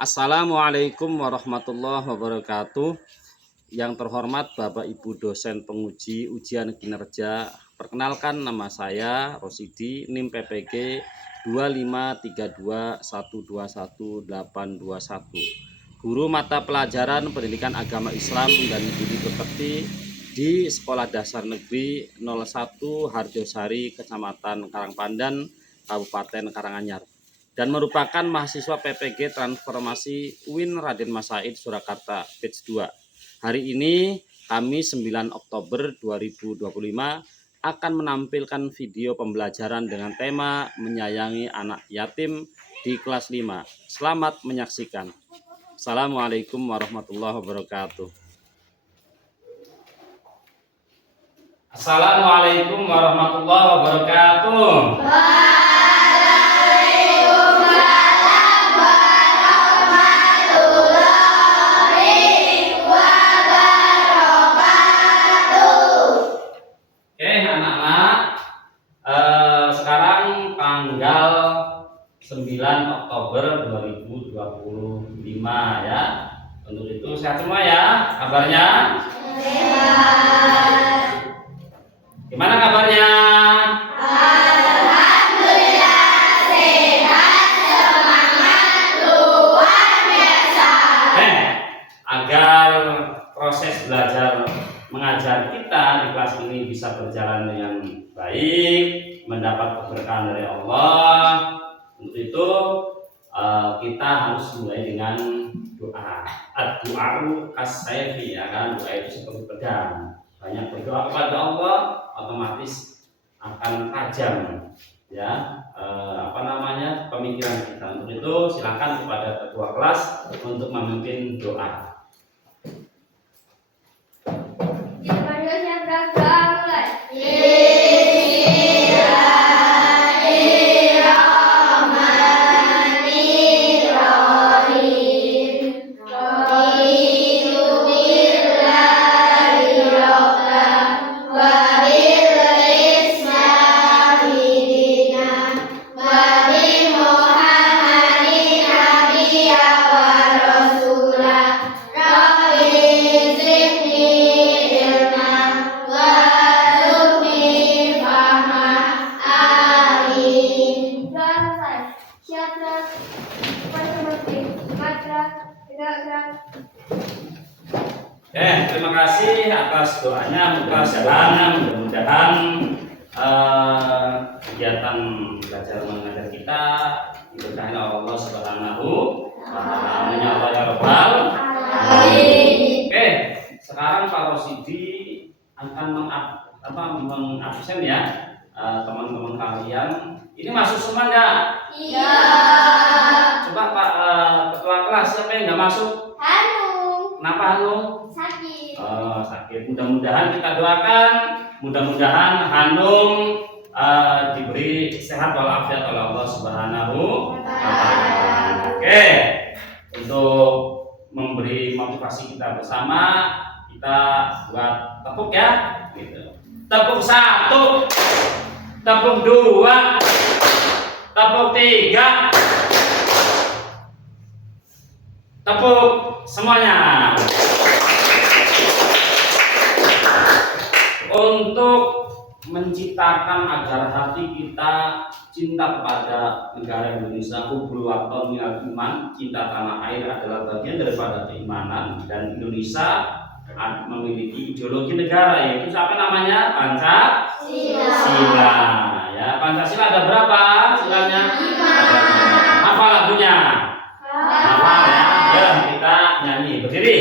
Assalamualaikum warahmatullahi wabarakatuh. Yang terhormat Bapak Ibu dosen penguji ujian kinerja, perkenalkan nama saya Rosidi, NIM PPG 253212181, guru mata pelajaran pendidikan agama Islam dan budi pekerti di Sekolah Dasar Negeri 01 Harjosari, Kecamatan Karangpandan, Kabupaten Karanganyar, dan merupakan mahasiswa PPG Transformasi UIN Raden Mas Said Surakarta batch 2. Hari ini Kamis 9 Oktober 2025 akan menampilkan video pembelajaran dengan tema menyayangi anak yatim di kelas 5. Selamat menyaksikan. Assalamualaikum warahmatullahi wabarakatuh. Assalamualaikum warahmatullahi wabarakatuh. Sekarang tanggal 9 Oktober 2025 ya. Untuk itu sehat semua ya kabarnya? Sehat. Gimana kabarnya? Alhamdulillah sehat, semangat luar biasa. Agar proses belajar mengajar kita di kelas ini bisa berjalan dengan baik, mendapat keberkahan dari Allah. Untuk itu kita harus mulai dengan doa. Ad-du'a'u kas-sayfi, ya kan? Doa itu seperti pedang. Banyak berdoa kepada Allah, otomatis akan tajam ya pemikiran kita. Untuk itu silakan kepada ketua kelas untuk memimpin doa. Terima kasih atas doanya, mudah-mudahan kegiatan belajar mengajar kita diberkahi Allah Subhanahu wa Ta'ala. Ya Rabbal Alamin. Sekarang Pak Rosidi akan mengabsen ya teman-teman kalian. Ini masuk semua enggak? Iya. Coba Pak ketua kelas, siapa yang enggak masuk? Hanum. Kenapa Hanum? Sakit. Sakit. Mudah-mudahan kita doakan, mudah-mudahan Hanum diberi sehat walafiat oleh Allah Subhanahu wa Ta'ala. Untuk memberi motivasi kita bersama, kita buat tepuk ya. Gitu. Tepuk 1, tepuk 2, tepuk 3, tepuk semuanya. Untuk menciptakan agar hati kita cinta kepada negara Indonesia, hubbul waton minal iman, cinta tanah air adalah bagian daripada keimanan, dan Indonesia memiliki ideologi negara, yaitu apa namanya? Pancasila. Ya, Pancasila ada berapa silanya? 5. Hafal lagunya? Hafal ya. Ya, kita nyanyi berdiri.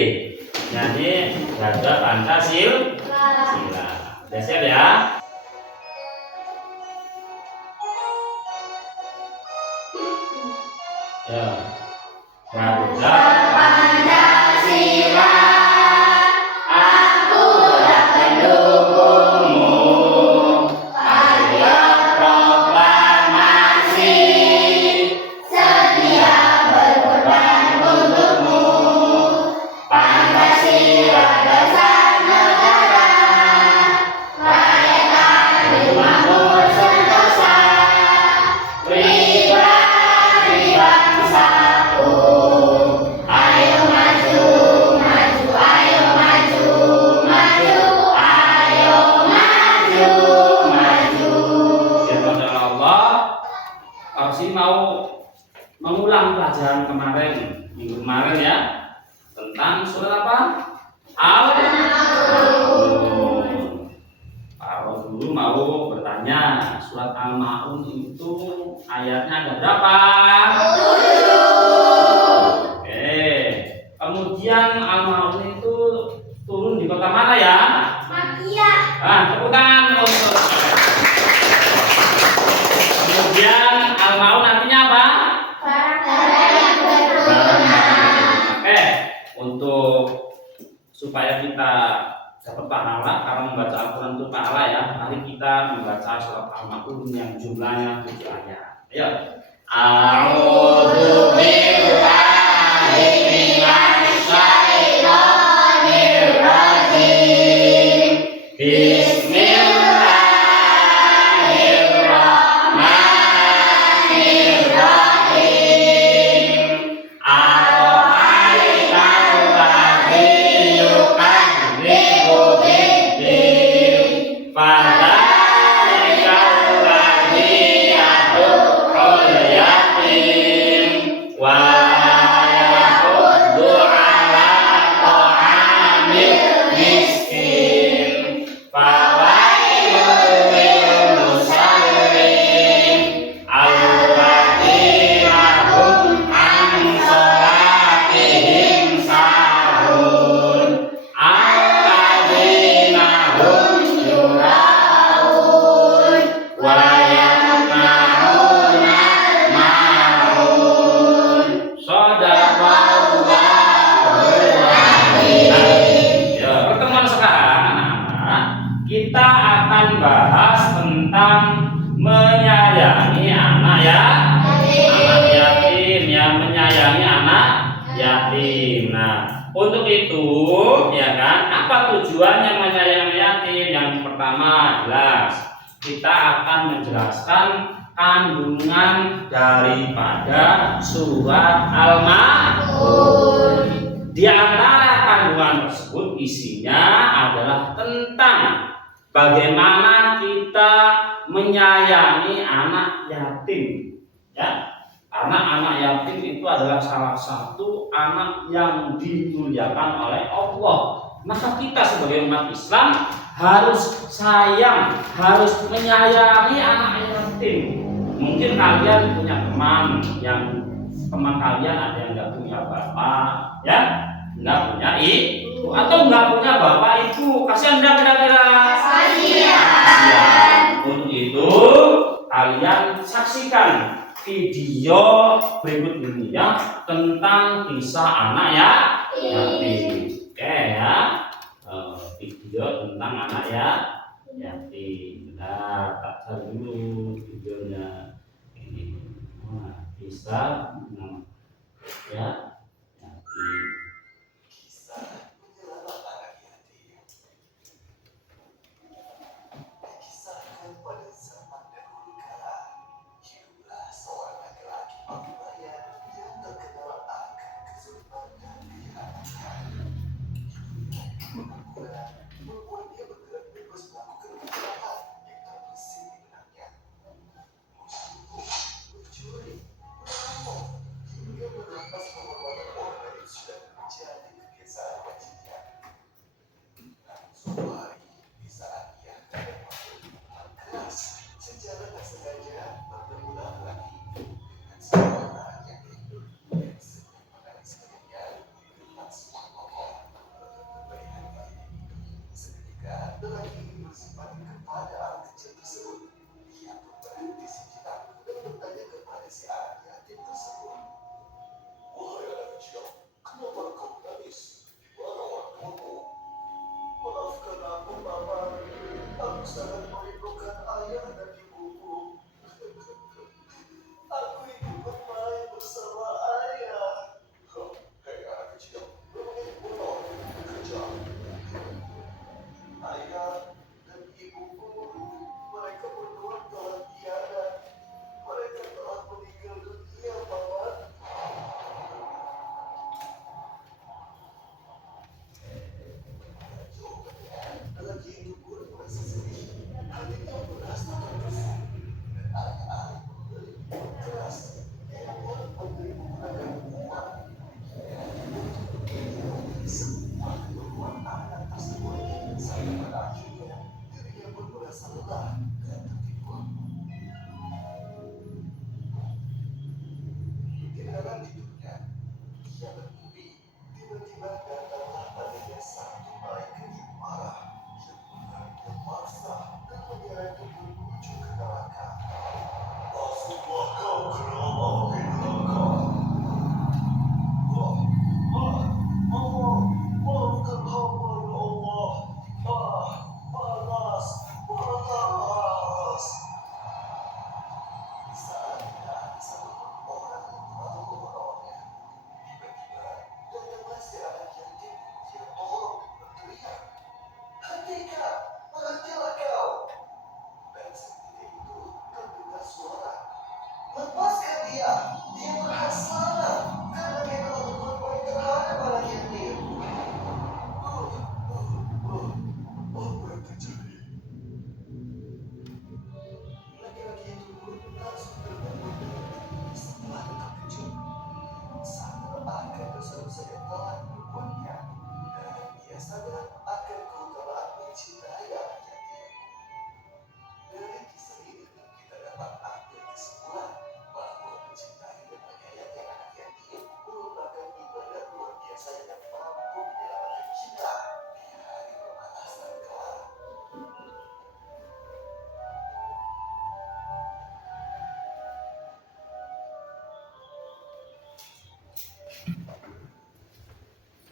Nyanyi Raja Pancasila. Udah siap ya? Ya. Raja Pancasila, aku akan dukungmu. Ayo proklamasi, setia berkorban untukmu. Pancasila dasar negara, rakyat adil makmur sentosa, pribadi bangsaku. Arsi mau mengulang pelajaran kemarin, minggu kemarin ya, tentang surat apa? Al-Maun. Kalau dulu mau bertanya, surat Al-Maun itu ayatnya ada berapa? 7. Oke. Kemudian Al-Maun itu turun di kota mana ya? Makkiyah. Tepuk tangan untuk. Kemudian Al-Maun artinya apa? Barang yang Oke, untuk supaya kita dapat pahala karena membaca Al-Quran itu pahala ya, mari kita membaca surat Al-Maun yang jumlahnya 7 ayat. Ayo. A'udzu billahi minasy syaithanir rajim. Bismillahirrahmanirrahim. Ara'aital ladzi yukadzibu bid-din, fadzalikal ladzi yad'ul yatim wa yahuddu 'ala ta'amil miskin. Fawailul lil musallin alladzina hum an sholatihim sahun alladzina hum yura'un wa yamna'una ma'un. Shadaqallahul azim. Ya, pertemuan sekarang anak-anak, kita akan bahas tentang menyayangi anak ya, anak yatim ya, menyayangi anak yatim. Nah, untuk itu ya kan, apa tujuannya menyayangi yatim? Yang pertama jelas kita akan menjelaskan kandungan daripada surat Al-Maun. Di antara kandungan tersebut isinya adalah tentang bagaimana kita menyayangi anak yatim ya. Karena anak yatim itu adalah salah satu anak yang dimuliakan oleh Allah. Maka kita sebagai umat Islam harus sayang, harus menyayangi anak yatim. Mungkin kalian punya teman kalian ada yang nggak punya bapak, ya, nggak punya ibu, atau nggak punya bapak ibu. Kasihan nggak kira-kira? Kasihan. Untuk itu kalian saksikan video berikut ini ya tentang kisah anak ya yatim. Oke ya, video tentang anak ya yatim. Nah, tak cari dulu videonya ini. Nah, kisah ya yatim. Kisah menyelamat anak yatim. Dikisahkan pada zaman dahulu kala, hiduplah seorang laki-laki Parubaya yang terkenal akan kesulitan dan kehilangan. Pengangguran membuat dia bergerak bebas melakukan kejahatan yang terbesit di benaknya. Mencuri, merampok,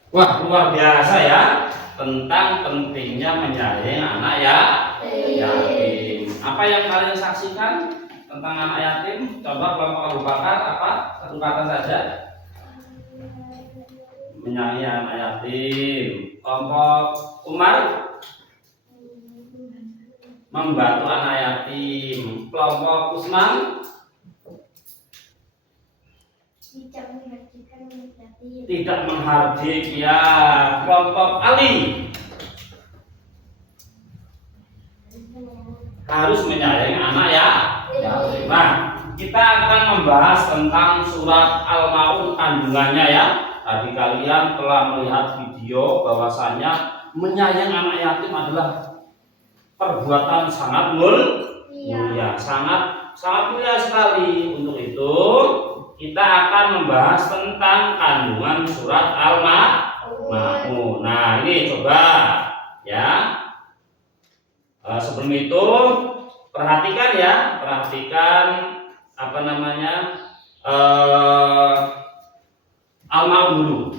Wah, luar biasa ya tentang pentingnya menyayangi anak ya yatim. Apa yang kalian saksikan tentang anak yatim? Coba kelompok Abu Bakar apa? Satu kata saja. Menyayangi anak yatim. Kelompok Umar membantu anak yatim. Kelompok Usman tidak menghardik ya. Kelompok Ali harus menyayangi anak ya yatim. Nah, kita akan membahas tentang surat Al-Maun kandungannya ya. Tadi kalian telah melihat video bahwasanya menyayangi anak yatim adalah perbuatan sangat mulia, sangat mulia sekali. Untuk itu kita akan membahas tentang kandungan surat Al-Maun. Nah, ini coba ya. Sebelum itu perhatikan ya, apa namanya Al-Maun dulu.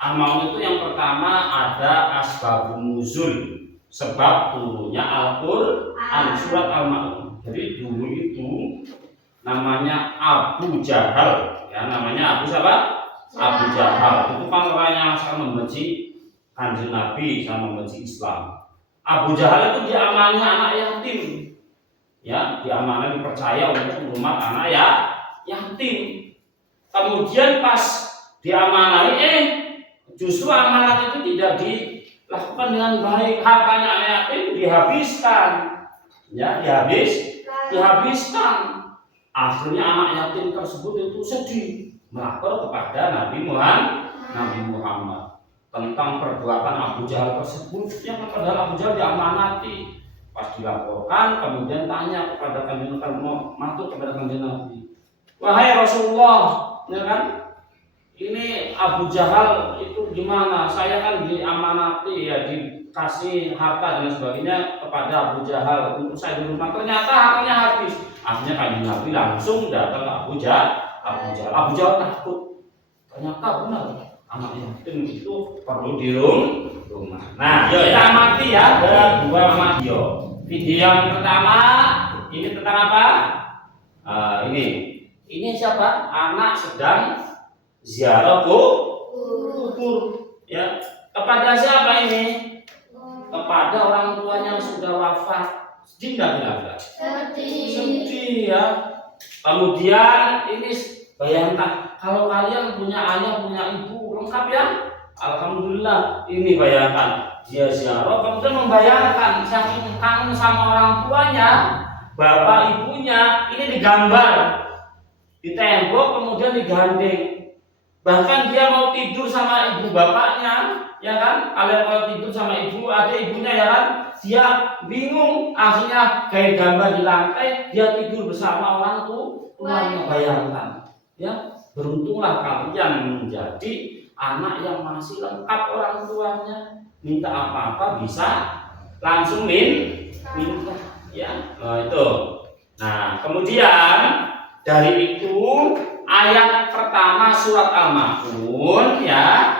Al-Maun itu yang pertama ada asbabun nuzul, sebab turunnya Al-Qur'an, surat Al-Maun. Jadi dulu itu namanya Abu Jahal ya, namanya Abu siapa? Abu Jahal. Itu kan orang yang sangat membenci Kanjeng Nabi, sangat membenci Islam. Abu Jahal itu diamani anak yatim ya, diamani dipercaya untuk rumah anak yatim. Kemudian pas diamanai justru amanat itu tidak dilakukan dengan baik, hartanya anak yatim dihabiskan ya, dihabiskan. Akhirnya anak yatim tersebut itu sedih, melapor kepada Nabi Muhammad tentang perbuatan Abu Jahal tersebut. Yang padahal Abu Jahal diamanati. Pas dilaporkan kemudian tanya kepada Kanjeng Nabi, wahai Rasulullah, ya kan, ini Abu Jahal itu gimana? Saya kan diamanati ya, dikasih harta dan sebagainya kepada Abu Jahal untuk saya di rumah, ternyata hartanya habis. Akhirnya Kanjeng Nabi langsung datang ke Abu Jahal. Abu Jahal takut, ternyata benar anak yatim itu perlu di rumah. Nah, kita amati ya, ada dua video. Video yang pertama ini tentang apa? Ini siapa? Anak sedang ziarah kubur. Ya, kepada siapa ini? Kepada orang tuanya yang sudah wafat. Sedih nggak kira-kira? Sedih ya. Kemudian ini bayangkan kalau kalian punya ayah, punya ibu lengkap ya. Alhamdulillah, ini bayangkan dia ziarah, kemudian membayangkan saking kangen sama orang tuanya, bapak ibunya, ini digambar di tembok kemudian digandeng. Bahkan dia mau tidur sama ibu bapaknya, ya kan? Kalian kalau tidur sama ibu, ada ibunya ya kan? Dia bingung, akhirnya kayak gambar di lantai, dia tidur bersama orang tuanya. Bayangkan, ya, beruntunglah kalian menjadi anak yang masih lengkap orang tuanya. Minta apa-apa bisa langsung minta, ya. Nah, itu. Nah, kemudian dari itu ayat pertama surat Al-Maun ya.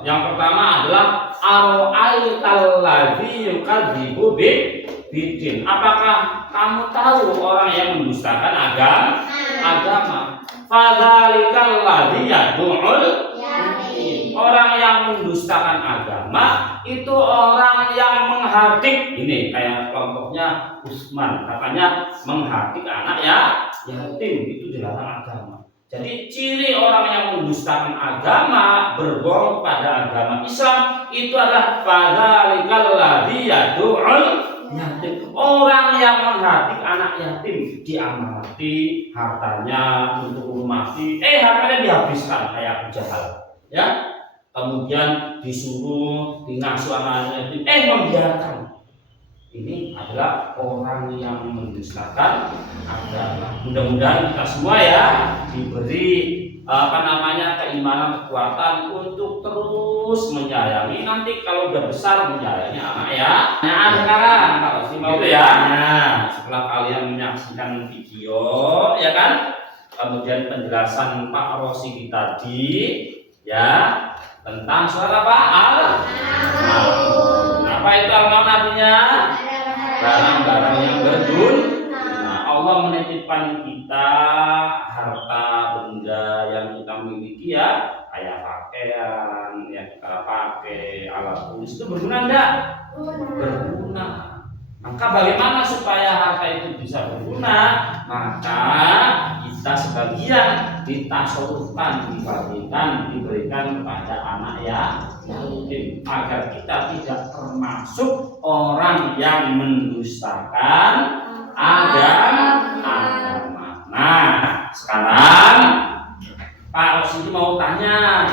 Yang pertama adalah ara'aital ladzi yukadzibu bidin. Apakah kamu tahu orang yang mendustakan agama? Fadzalikal ladzi yad'ul yatim. Orang yang mendustakan agama itu orang yang menghardik. Ini kayak kelompoknya Usman, katanya menghardik anak yatim itu dilarang agama. Jadi ciri orang yang mendustakan agama, berbohong pada agama Islam, itu adalah fadzalikal ladzi yad'ul yatim. Orang yang menghardik anak yatim, diamanati hartanya untuk mati, hartanya dihabiskan kayak Abu Jahal, ya. Kemudian disuruh dingasuh anak yatim, membiarkan. Ini adalah orang yang mendustakan agama. Mudah-mudahan kita semua ya diberi keimanan, kekuatan untuk terus menyayangi. Nanti kalau udah besar menyayangi anak ya. Nah, sekarang kalau simak itu ya. Nah, setelah kalian menyaksikan video ya kan, kemudian penjelasan Pak Rosidi tadi ya, tentang surat apa? Al-Maun. Apa itu Al-Maun artinya? Barang-barang yang berguna. Allah menitipkan kita harta benda yang kita miliki ya, kayak pakaian yang kita pakai, alat tulis itu berguna enggak? Berguna. Maka bagaimana supaya harta itu bisa berguna? Maka kita sebagian ditasawufkan, dibagikan, diberikan kepada anak yatim agar kita tidak termasuk orang yang mendustakan agama. Nah, sekarang Pak Rosidi mau tanya,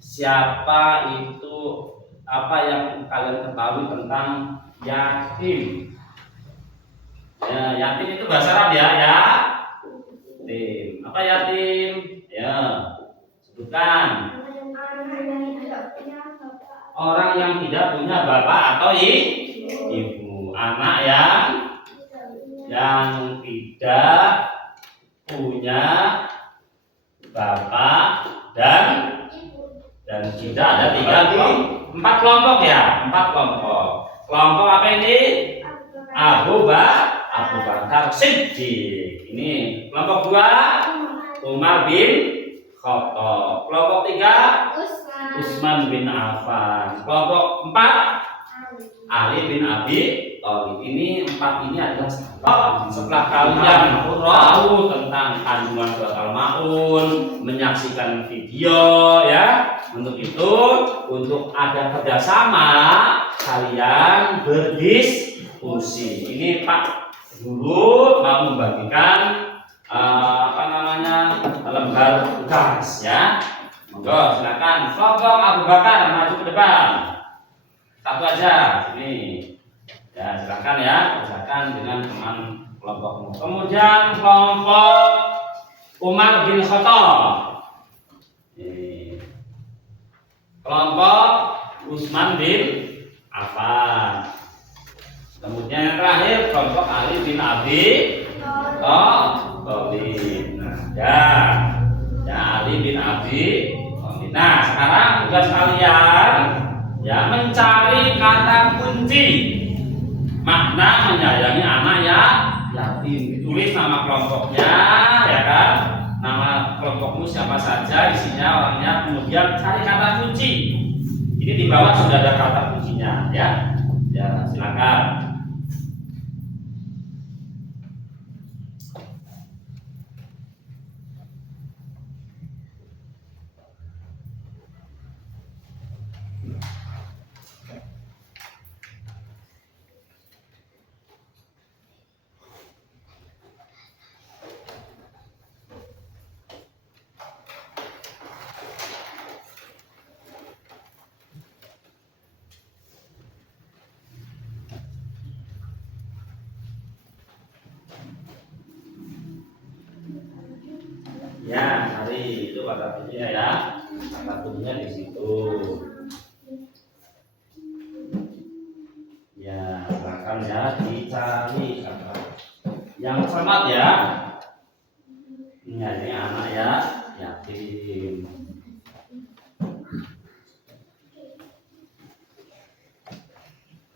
siapa itu, apa yang kalian ketahui tentang yatim? Ya, yatim itu bahasa Arab ya, yatim. Apa yatim? Ya, sebutkan. Orang yang tidak punya bapak atau ibu, anak yang tidak punya bapak dan tidak ada empat kelompok ya, empat kelompok. Kelompok apa ini? Abu Bakar Siddiq. Ini kelompok 2 Umar bin Khattab. Kelompok 3 Utsman bin Affan. Kelompok 4 Ali bin Abi Thalib. Ini 4 ini adalah sahabat. Setelah kalian tahu tentang kandungan surat Al-Maun, menyaksikan video ya, untuk itu, untuk ada kerjasama kalian berdiskusi. Ini Pak Guru mau membagikan lembar tugas ya. Monggo silakan. Kelompok Abu Bakar maju ke depan. Satu aja sini. Ya, silakan ya, kerjakan dengan teman kelompokmu. Kemudian kelompok Umar bin Khattab. Ini. Kelompok Utsman bin Affan. Kemudian yang terakhir kelompok Ali bin Abi Thalib. Nah, ya Ali bin Abi Thalib. Nah, sekarang tugas kalian ya mencari kata kunci makna menyayangi anak yatim. Ditulis nama kelompoknya ya kan, nama kelompokmu siapa saja, isinya orangnya, kemudian cari kata kunci. Ini di bawah sudah ada kata kuncinya ya. Ya, silakan. Ya, cari itu kata kuncinya ya. Kata kuncinya di situ. Ya, silakan ya dicari kata yang cermat ya. Ini anak yatim.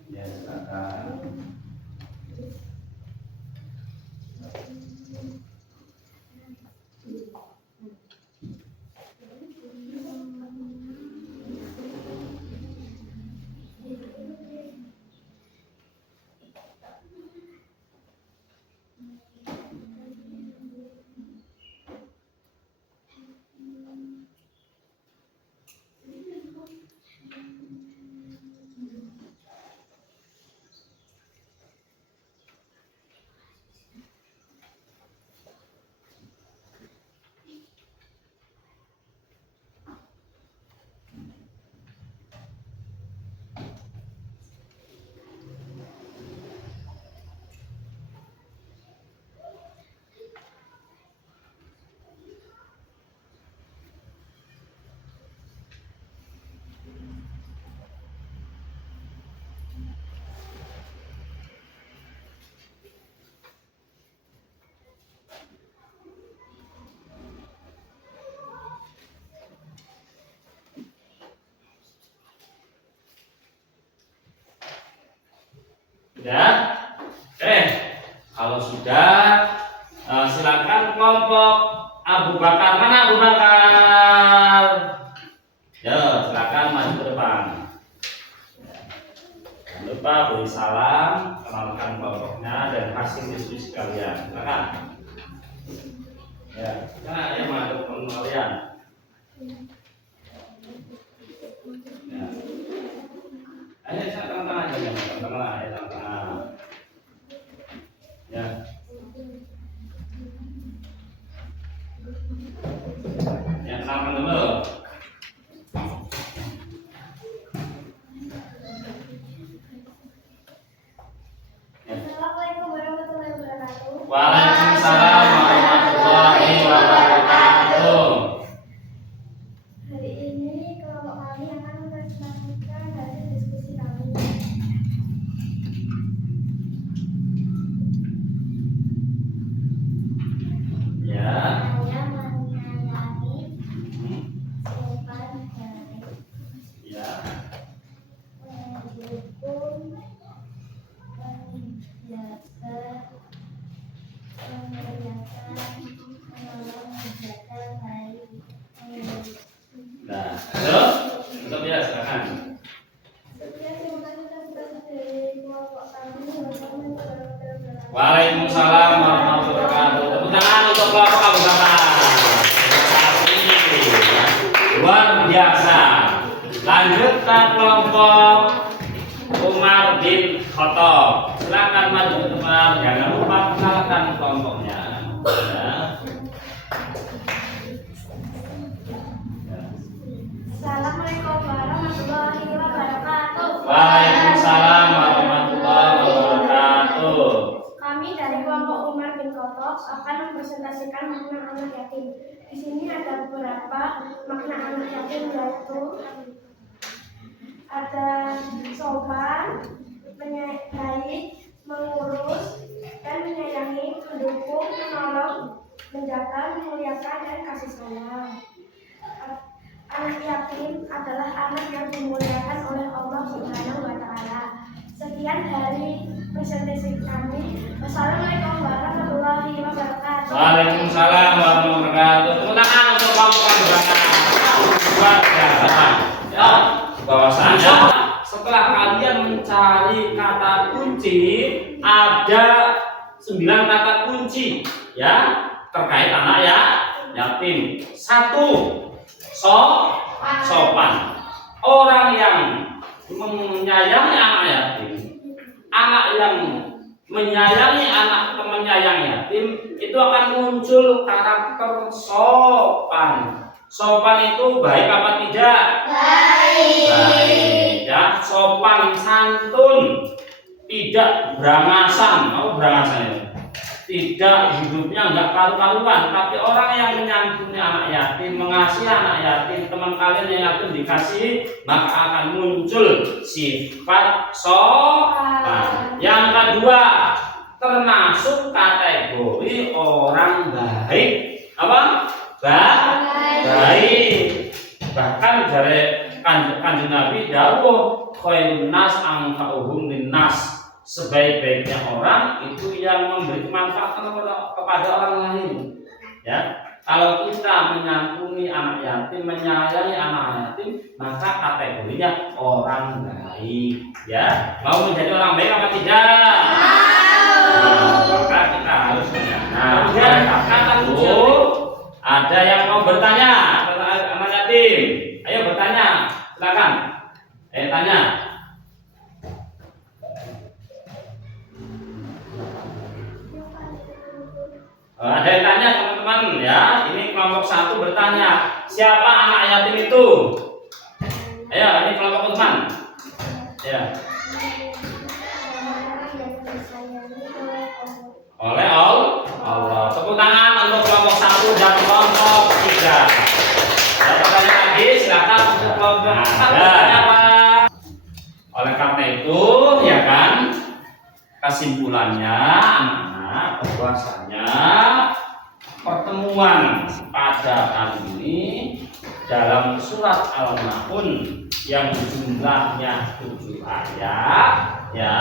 Ya, silakan. Silakan kelompok Abu Bakar. Mana Abu Bakar? Ya, silakan maju ke depan. Jangan lupa beri salam, kenalkan kelompoknya dan hasil diskusi kalian. Silakan. Ya, nah yang maju kalian. Ya. Ayo saya tengah-tengah aja, tengah-tengah, ya tengah-tengah. Ya. Yang kenalkan dulu. Assalamualaikum warahmatullahi wabarakatuh. Waalaikumsalam warahmatullahi wabarakatuh. Hari ini kelompok kami akan mempresentasikan hasil diskusi kami. Ya. Saya menyayangi Hmm. sopan baik, Ya. mendukung, menjaga, memuliakan, menolong, menjaga baik, Nah, terus untuk ya silakan. Sekian terima kasih atas dari kelompok kami. Wassalamualaikum warahmatullahi wabarakatuh. Waalaikumsalam warahmatullahi wabarakatuh. Tepuk tangan untuk kelompok Abu Bakar. Terima kasih. Luar biasa. Lanjut ke kelompok Umar bin Khattab. Silakan maju ke depan. Jangan lupa kenalkan kelompoknya. Ya. Assalamualaikum warahmatullahi wabarakatuh. Waalaikumsalam warahmatullahi wabarakatuh. Kami dari kelompok Umar bin Khattab akan mempresentasikan makna anak yatim. Di sini ada beberapa makna anak yatim, yaitu ada sopan, baik, mengurus, dan menyayangi, mendukung, menolong, menjaga, memuliakan, dan kasih sayang. Anak yatim adalah anak yang dimuliakan oleh Allah Subhanahu wa Ta'ala. Sekian dari presentasi kami. Wassalamualaikum warahmatullahi wabarakatuh. Waalaikumsalam warahmatullahi wabarakatuh. Tepuk tangan untuk kelompok Abu Bakar. Luar biasa. Ya, bahwasanya setelah kalian mencari kata kunci, ada 9 kata kunci ya terkait anak ya yatim. 1. Sopan. Orang yang menyayangi anak yatim, anak yang menyayangi anak temannya yang yatim, itu akan muncul karakter sopan. Sopan itu baik apa tidak? Baik. Ya, sopan santun, tidak berangasan. Mau berangasan itu? Tidak, hidupnya enggak karu-karuan. Tapi orang yang menyantuni anak yatim, mengasihi anak yatim, teman kalian yang yatim dikasihi, maka akan muncul sifat sopan. Yang kedua, termasuk kategori orang baik. Apa? Baik. Bahkan dari kanjeng Nabi dawuh, khairun nas anfa'uhum linnas. Sebaik-baiknya orang itu yang memberi manfaat kepada orang lain. Ya, kalau kita menyantuni anak yatim, menyayangi anak yatim, maka kategorinya orang baik. Ya, mau menjadi orang baik apa tidak? Maka kita harus kemudian kata itu ada yang mau bertanya tentang anak yatim. Ayo bertanya, silakan. Tanya. Ada yang tanya teman-teman ya. Ini kelompok 1 bertanya, siapa anak yatim itu? Ayo, ini kelompok teman. Ya. Oleh Allah. Tepuk tangan untuk kelompok 1 dan kelompok 3. Ada pertanyaan lagi? Silakan untuk kelompok 1 bertanya apa? Oleh karena itu, ya kan, kesimpulannya anak-anak bahwasanya pertemuan pada kali ini dalam surat Al-Maun yang jumlahnya 7 ayat ya,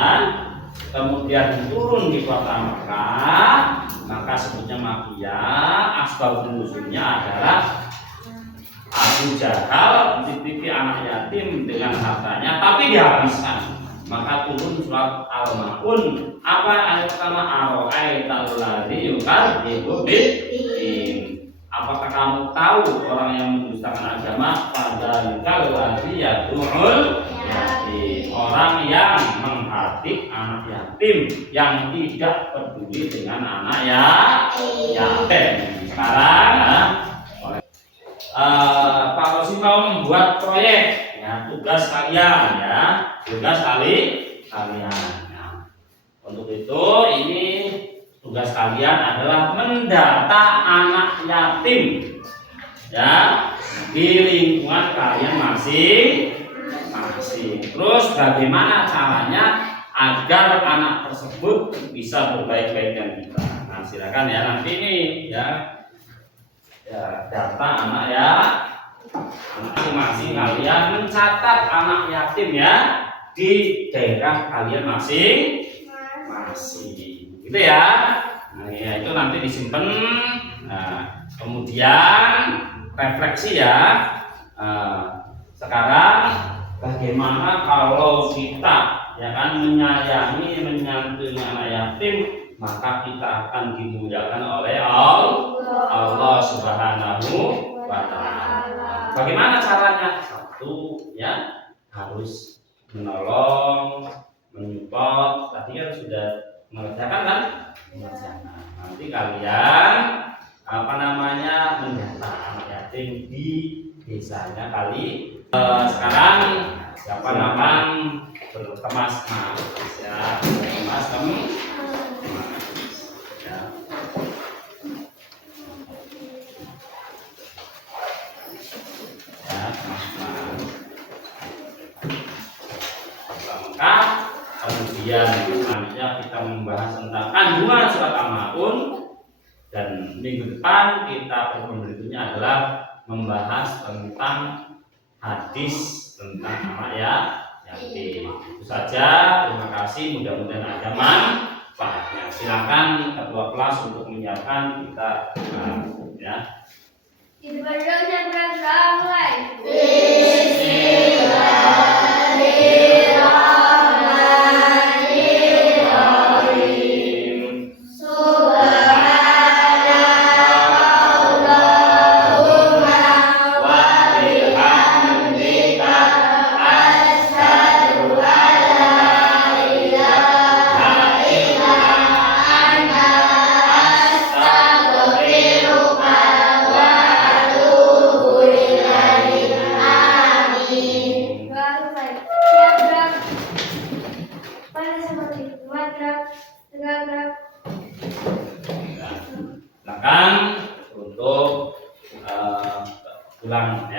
kemudian turun di kota Mekah, maka sebutnya Makiyah. Asbab nuzulnya adalah Abu Jahal dititipi anak yatim dengan hartanya tapi dihabiskan, maka turun surat Al-Maun. Apa ayat pertama? Aro'aital ladzi yukadzibu bid-din. Apakah kamu tahu orang yang mendustakan agama? Fadzalikal ladzi yad'ul yatim, orang yang menghardik anak yatim, yang tidak peduli dengan anak yatim. Sekarang Pak Rosi mau membuat proyek, ya, tugas kalian, ya, tugas kalian. Ya. Untuk itu ini tugas kalian adalah mendata anak yatim, ya, di lingkungan kalian masing-masing. Terus bagaimana caranya agar anak tersebut bisa berbaik-baik dengan kita? Nah, silakan ya nanti ini, ya. Ya, data anak masing-masing kalian mencatat anak yatim ya di daerah kalian masing-masing, gitu ya. Nah, ya, itu nanti disimpan. Nah, kemudian refleksi ya. Sekarang bagaimana kalau kita ya kan menyayangi, menyantuni anak yatim, maka kita akan dimuliakan oleh Allah Subhanahu wa Ta'ala. Bagaimana caranya? Satu, ya, harus menolong, menyupport. Tadi kan sudah mengerjakan kan? Mengerjakan. Nanti kalian mendata anak yatim di desanya sekarang siapa berkemas ya, berkemas kamu. Kemudian selanjutnya kita membahas tentang kandungan surat Al-Maun, dan minggu depan kita berikutnya adalah membahas tentang hadis tentang anak yatim. Itu saja, terima kasih, mudah-mudahan ada manfaatnya. Silakan ketua kelas untuk menyiapkan kita ya. Silakan untuk pulang